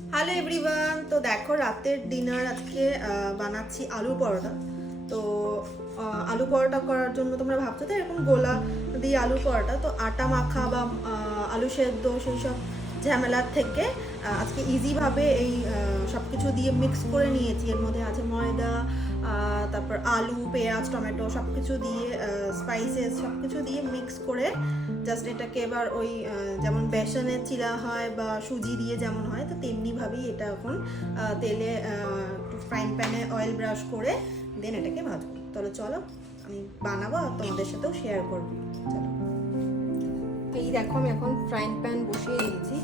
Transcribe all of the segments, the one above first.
Hello everyone, তো দেখো রাতের ডিনার আজকে বানাচ্ছি আলু পরোটা। তো আলু পরোটা করার জন্য তোমরা ভাবছো তো এরকম গোলা দিয়ে আলু পরোটা, তো আটা মাখা বা আলু সেদ্ধ সেই সব ঝামেলার থেকে আজকে ইজিভাবে এই সব কিছু দিয়ে মিক্স করে নিয়েছি। এর মধ্যে আছে ময়দা, তারপর আলু, পেঁয়াজ, টমেটো সব কিছু দিয়ে স্পাইসেস সব কিছু দিয়ে মিক্স করে জাস্ট এটাকে এবার ওই যেমন বেসনের চিলা হয় বা সুজি দিয়ে যেমন হয়, তো তেমনিভাবেই এটা এখন তেলে একটু ফ্রাইং প্যানে অয়েল ব্রাশ করে দেন এটাকে ভাজবো। তাহলে চলো আমি বানাবো আর তোমাদের সাথেও শেয়ার করবো। চলো, এই দেখো আমি এখন ফ্রাইং প্যান বসিয়ে দিয়েছি,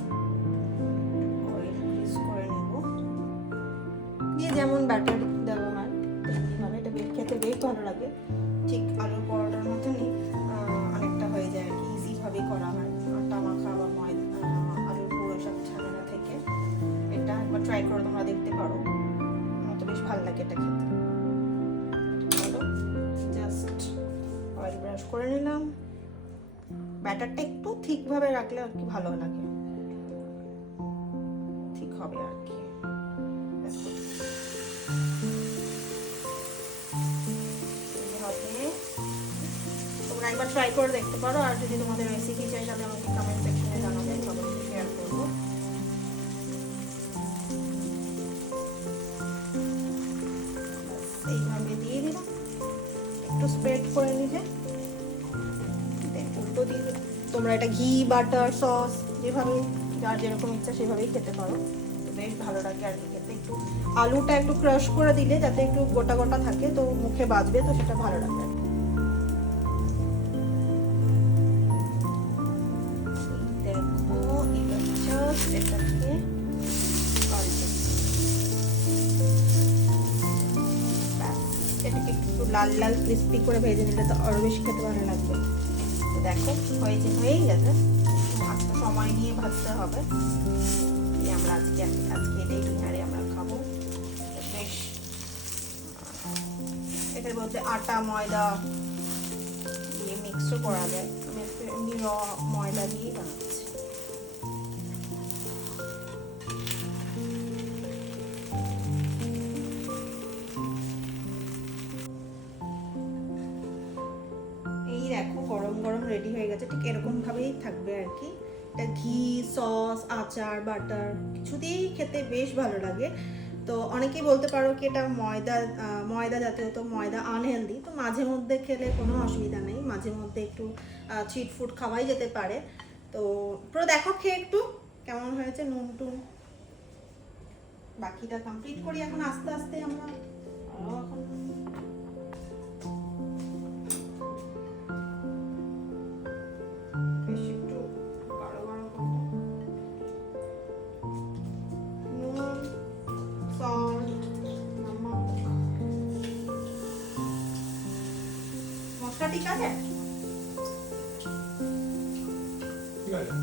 অয়েল গ্রিস করে নেব দিয়ে যেমন ব্যাটার দেওয়া হয় তেমনিভাবে। এটা খেতে বেশ ভালো লাগে, ঠিক আলুর পরোটার মতনই অনেকটা হয়ে যায় আর কি, ইজিভাবেই করা হয় আটা মাখা বা ময়দা আলুর পুরো সব ঝামেলা থেকে। এটা একবার ট্রাই করে তোমরা দেখতে পারো, আমার তো বেশ ভালো লাগে এটা খেতে। চলো জাস্ট অয়েল ব্রাশ করে নিলাম। ব্যাটারটা একটু ঠিকভাবে রাখলে আর কি ভালো লাগে, ঠিক হবে আর কি। দেখো তোমরা একবার ট্রাই করে দেখতে পারো, আর যদি তোমাদের রেসিপি চাই তাহলে আমাকে কমেন্ট সেকশনে জানাবে, তোমাদেরকে শেয়ার করবো। এইভাবে দিয়ে দিলাম, একটু স্প্রেড করে নিলে উল্টো দিয়ে দিলাম। তোমরা এটা ঘি, বাটার, সস যেভাবে যার যেরকম ইচ্ছা সেভাবেই খেতে পারো, তো বেশ ভালো লাগে আর কি খেতে। একটু আলুটা একটু ক্রাশ করে দিলে যাতে একটু গোটা গোটা থাকে, তো মুখে বাজবে, তো সেটা ভালো লাগে। দেখো এবার জাস্ট এটাকে এটাকে একটু লাল লাল ক্রিস্পি করে ভেজে নিলে তো আরো বেশি খেতে ভালো লাগবে। তো দেখো হয়েই গেছে, আজকে সময় নিয়ে ভাজতে হবে। আমরা আজকে এটাই ডিনারে আমরা খাবো। বেশ এটার মধ্যে আটা ময়দা দিয়ে মিক্সও করা যায়, আমি এমনি র ময়দা দিয়েই বানাচ্ছি। এই দেখো গরম গরম রেডি হয়ে গেছে, ঠিক এরকম ভাবেই থাকবে আর কি। এটা ঘি, সস, আচার, বাটার কিছু দিয়েই খেতে বেশ ভালো লাগে। তো অনেকেই বলতে পারো কি এটা ময়দা জাতীয়, তো ময়দা আনহেলদি, তো মাঝে মধ্যে খেলে কোনো অসুবিধা নেই, মাঝে মধ্যে একটু চিট ফুড খাওয়াই যেতে পারে। তো পুরো দেখো খেয়ে একটু কেমন হয়েছে, নুন টুন। বাকিটা কমপ্লিট করি এখন আস্তে আস্তে আমরা। এখন ঠিক আছে, ঠিক আছে।